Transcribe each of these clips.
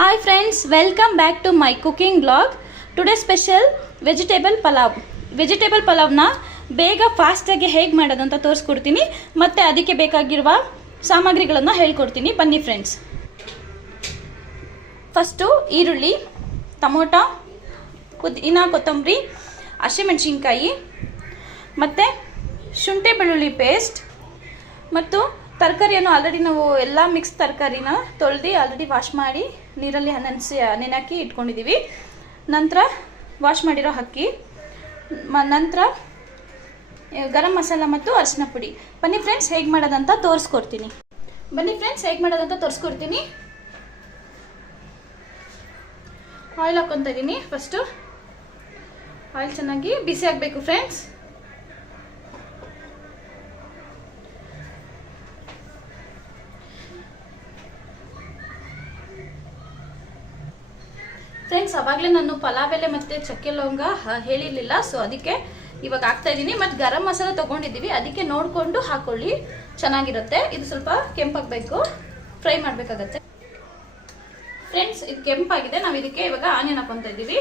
Hi friends, welcome back to my cooking vlog. Today special vegetable palav. Vegetable palavನ ಬೇಗ fast ಆಗಿ ಹೇಗೆ ಮಾಡೋದು ಅಂತ ತೋರಿಸ್ಕೊಡ್ತೀನಿ ಮತ್ತೆ ಅದಕ್ಕೆ ಬೇಕಾಗಿರುವ ಸಾಮಗ್ರಿಗಳನ್ನು ಹೇಳ್ಕೊಡ್ತೀನಿ. ಬನ್ನಿ ಫ್ರೆಂಡ್ಸ್. ಫಸ್ಟ್ ಈರುಳ್ಳಿ, ಟೊಮೊಟೊ, ಪುದೀನ, ಕೊತ್ತಂಬರಿ, ಹಸಿಮೆಣಸಿನಕಾಯಿ ಮತ್ತೆ ಶುಂಠಿ ಬೆಳ್ಳುಳ್ಳಿ ಪೇಸ್ಟ್ ಮತ್ತು ತರಕಾರಿಯನ್ನು ಆಲ್ರೆಡಿ ನಾವು ಎಲ್ಲ ಮಿಕ್ಸ್ ತರಕಾರಿನ ತೊಳೆದು ಆಲ್ರೆಡಿ ವಾಶ್ ಮಾಡಿ ನೀರಲ್ಲಿ ನೆನೆಹಾಕಿ ಇಟ್ಕೊಂಡಿದ್ದೀವಿ. ನಂತರ ವಾಶ್ ಮಾಡಿರೋ ಅಕ್ಕಿ, ನಂತರ ಗರಂ ಮಸಾಲ ಮತ್ತು ಅರಿಶಿನ ಪುಡಿ. ಬನ್ನಿ ಫ್ರೆಂಡ್ಸ್ ಹೇಗೆ ಮಾಡೋದಂತ ತೋರಿಸ್ಕೊಡ್ತೀನಿ. ಆಯಿಲ್ ಹಾಕ್ಕೊತಾ ಇದ್ದೀನಿ. ಫಸ್ಟು ಆಯಿಲ್ ಚೆನ್ನಾಗಿ ಬಿಸಿ ಆಗಬೇಕು ಫ್ರೆಂಡ್ಸ್. ಅವಾಗಲೇ ನಾನು ಪಲಾವ್ ಎಲೆ ಮತ್ತು ಚಕ್ಕೆ ಲವಂಗ ಹೇಳಿರಲಿಲ್ಲ, ಸೊ ಅದಕ್ಕೆ ಇವಾಗ ಹಾಕ್ತಾ ಇದ್ದೀನಿ. ಮತ್ತು ಗರಂ ಮಸಾಲ ತೊಗೊಂಡಿದ್ದೀವಿ, ಅದಕ್ಕೆ ನೋಡಿಕೊಂಡು ಹಾಕೊಳ್ಳಿ, ಚೆನ್ನಾಗಿರುತ್ತೆ. ಇದು ಸ್ವಲ್ಪ ಕೆಂಪಾಗಬೇಕು, ಫ್ರೈ ಮಾಡಬೇಕಾಗತ್ತೆ ಫ್ರೆಂಡ್ಸ್. ಇದು ಕೆಂಪಾಗಿದೆ, ನಾವು ಇದಕ್ಕೆ ಇವಾಗ ಆನಿಯನ್ ಹಾಕೊತಾ ಇದ್ದೀವಿ.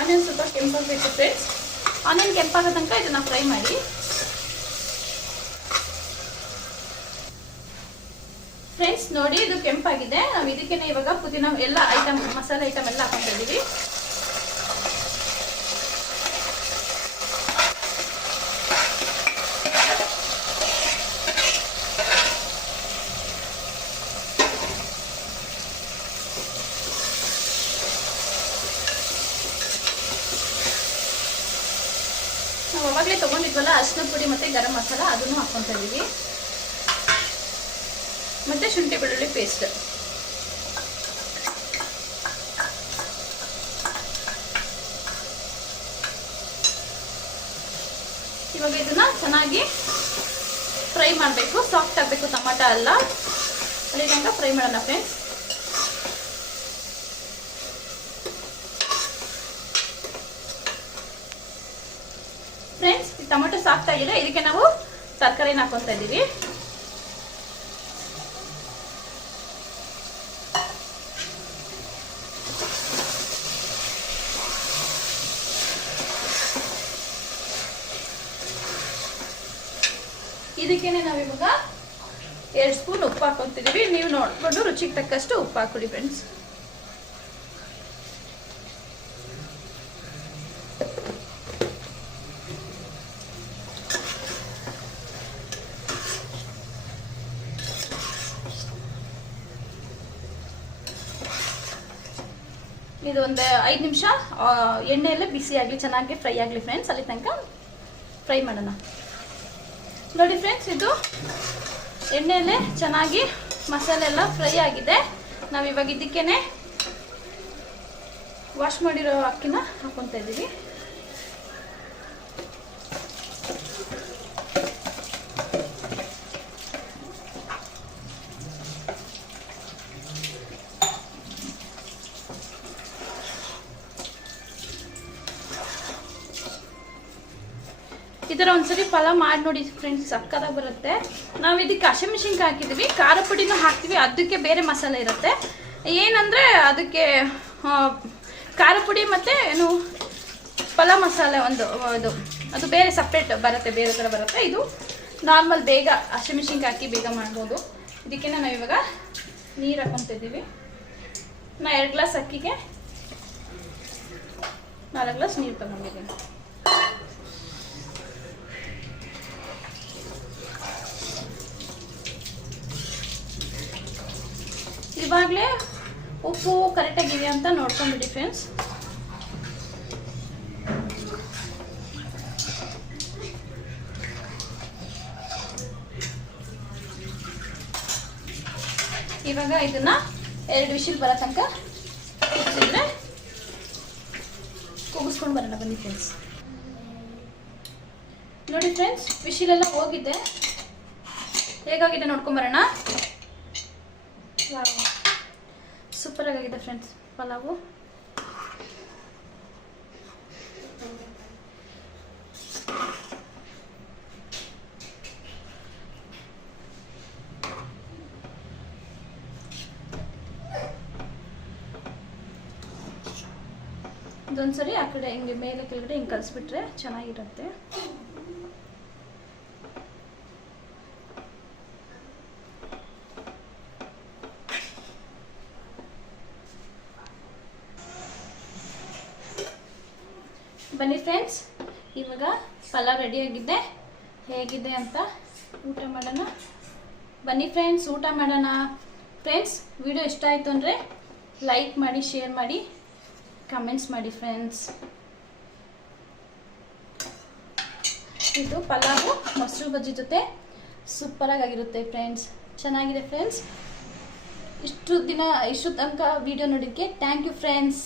ಆನಿಯನ್ ಸ್ವಲ್ಪ ಕೆಂಪಾಗಬೇಕು ಫ್ರೆಂಡ್ಸ್. ಆನಿಯನ್ ಕೆಂಪಾಗೋ ತನಕ ಇದನ್ನ ಫ್ರೈ ಮಾಡಿ. ಫ್ರೆಂಡ್ಸ್ ನೋಡಿ, ಇದು ಕೆಂಪಾಗಿದೆ. ನಾವು ಇದಕ್ಕೆ ಇವಾಗ ಪುದೀನ ಎಲ್ಲ ಐಟಮ್, ಮಸಾಲೆ ಐಟಮ್ ಎಲ್ಲ ಹಾಕೊಂತ ಇದ್ದೀವಿ. ನಾವು ಅವಾಗಲೇ ತೊಗೊಂಡಿದ್ವಲ್ಲ ಅರಿಶಿನ ಪುಡಿ ಮತ್ತು ಗರಂ ಮಸಾಲ, ಅದನ್ನು ಹಾಕ್ಕೊತಾ ಇದ್ದೀವಿ. ಮತ್ತು ಶುಂಠಿ ಬೆಳ್ಳುಳ್ಳಿ ಪೇಸ್ಟ್. ಇವಾಗ ಇದನ್ನ ಚೆನ್ನಾಗಿ ಫ್ರೈ ಮಾಡಬೇಕು, ಸಾಫ್ಟ್ ಆಗಬೇಕು. ಟೊಮಾಟೊ ಎಲ್ಲ ಅಲ್ಲಿ ತನಕ ಫ್ರೈ ಮಾಡೋಣ ಫ್ರೆಂಡ್ಸ್. ಫ್ರೆಂಡ್ಸ್ ಟೊಮೆಟೊ ಸಾಫ್ಟ್ ಆಗಿದೆ, ಇದಕ್ಕೆ ನಾವು ತರಕಾರಿನ ಹಾಕೊತಾ ಇದ್ದೀವಿ. ಇದಕ್ಕೇನೆ ನಾವಿವಾಗ 2 ಸ್ಪೂನ್ ಉಪ್ಪು ಹಾಕೊತಿದ್ದೀವಿ. ನೀವು ನೋಡ್ಕೊಂಡು ರುಚಿಗೆ ತಕ್ಕಷ್ಟು ಉಪ್ಪು ಹಾಕೊಳ್ಳಿ ಫ್ರೆಂಡ್ಸ್. ಇದು ಒಂದು 5 ನಿಮಿಷ ಎಣ್ಣೆಯಲ್ಲೇ ಬಿಸಿ ಆಗಲಿ, ಚೆನ್ನಾಗಿ ಫ್ರೈ ಆಗಲಿ ಫ್ರೆಂಡ್ಸ್. ಅಲ್ಲಿ ತನಕ ಫ್ರೈ ಮಾಡೋಣ. ನೋಡಿ ಫ್ರೆಂಡ್ಸ್, ಇದು ಎಣ್ಣೆಯಲ್ಲೇ ಚೆನ್ನಾಗಿ ಮಸಾಲೆ ಎಲ್ಲ ಫ್ರೈ ಆಗಿದೆ. ನಾವು ಇವಾಗ ಇದಕ್ಕೇನೆ ವಾಶ್ ಮಾಡಿರೋ ಅಕ್ಕಿನ ಹಾಕೊತಾ ಇದ್ದೀವಿ. ಈ ಥರ ಒಂದ್ಸರಿ ಪಲಾವ್ ಮಾಡಿ ನೋಡಿ ಫ್ರೆಂಡ್ಸ್, ಸಕ್ಕತ್ತಾಗಿ ಬರುತ್ತೆ. ನಾವು ಇದಕ್ಕೆ ಹಸಿಮೆಣಸಿನಕಾಯಿ ಹಾಕಿದ್ದೀವಿ, ಖಾರ ಪುಡಿನೂ ಹಾಕ್ತೀವಿ, ಅದಕ್ಕೆ ಬೇರೆ ಮಸಾಲೆ ಇರುತ್ತೆ. ಏನಂದರೆ ಅದಕ್ಕೆ ಖಾರ ಪುಡಿ ಮತ್ತು ಏನು ಪಲಾವ್ ಮಸಾಲೆ ಅದು ಬೇರೆ ಸಪ್ರೇಟ್ ಬರುತ್ತೆ, ಬೇರೆ ಥರ ಬರುತ್ತೆ. ಇದು ನಾರ್ಮಲ್ ಬೇಗ ಹಸಿಮೆಣಸಿನಕಾಯಿ ಹಾಕಿ ಬೇಗ ಮಾಡ್ಬೋದು. ಇದಕ್ಕೆ ನಾವು ಇವಾಗ ನೀರು ಹಾಕೊತ ಇದ್ದೀವಿ. ನಾ 2 ಗ್ಲಾಸ್ ಅಕ್ಕಿಗೆ 4 ಗ್ಲಾಸ್ ನೀರು ತೊಗೊಂಡಿದ್ದೀನಿ. ಇವಾಗಲೇ ಉಪ್ಪು ಕರೆಕ್ಟಾಗಿದೆ ಅಂತ ನೋಡ್ಕೊಂಡ್ಬಿಡಿ ಫ್ರೆಂಡ್ಸ್. ಇವಾಗ ಇದನ್ನ 2 ವಿಶಿಲ್ ಬರೋ ತನಕ ಕೂಗಿಸ್ಕೊಂಡು ಬರೋಣ. ಬನ್ನಿ ಫ್ರೆಂಡ್ಸ್. ನೋಡಿ ಫ್ರೆಂಡ್ಸ್, ವಿಶಿಲ್ ಎಲ್ಲ ಹೋಗಿದೆ. ಹೇಗಾಗಿದೆ ನೋಡ್ಕೊಂಬರೋಣ. ಸೂಪರ್ ಆಗಿದೆ ಫ್ರೆಂಡ್ಸ್ ಪಲಾವು. ಇದೊಂದ್ಸರಿ ಆ ಕಡೆ ಹಿಂಗೆ ಮೇಲೆ ಕೆಳಗಡೆ ಹಿಂಗೆ ಕಲಿಸ್ಬಿಟ್ರೆ ಚೆನ್ನಾಗಿರುತ್ತೆ. ಬನ್ನಿ ಫ್ರೆಂಡ್ಸ್, ಇವಾಗ ಪಲಾವ್ ರೆಡಿಯಾಗಿದೆ. ಹೇಗಿದೆ ಅಂತ ಊಟ ಮಾಡೋಣ. ಬನ್ನಿ ಫ್ರೆಂಡ್ಸ್, ಊಟ ಮಾಡೋಣ. ಫ್ರೆಂಡ್ಸ್, ವಿಡಿಯೋ ಇಷ್ಟ ಆಯಿತು ಅಂದರೆ ಲೈಕ್ ಮಾಡಿ, ಶೇರ್ ಮಾಡಿ, ಕಮೆಂಟ್ಸ್ ಮಾಡಿ ಫ್ರೆಂಡ್ಸ್. ಇದು ಪಲಾವು ಮೊಸರು ಬಜ್ಜಿ ಜೊತೆ ಸೂಪರಾಗಿರುತ್ತೆ ಫ್ರೆಂಡ್ಸ್. ಚೆನ್ನಾಗಿದೆ ಫ್ರೆಂಡ್ಸ್. ಇಷ್ಟು ತನಕ ವಿಡಿಯೋ ನೋಡೋಕ್ಕೆ ಥ್ಯಾಂಕ್ ಯು ಫ್ರೆಂಡ್ಸ್.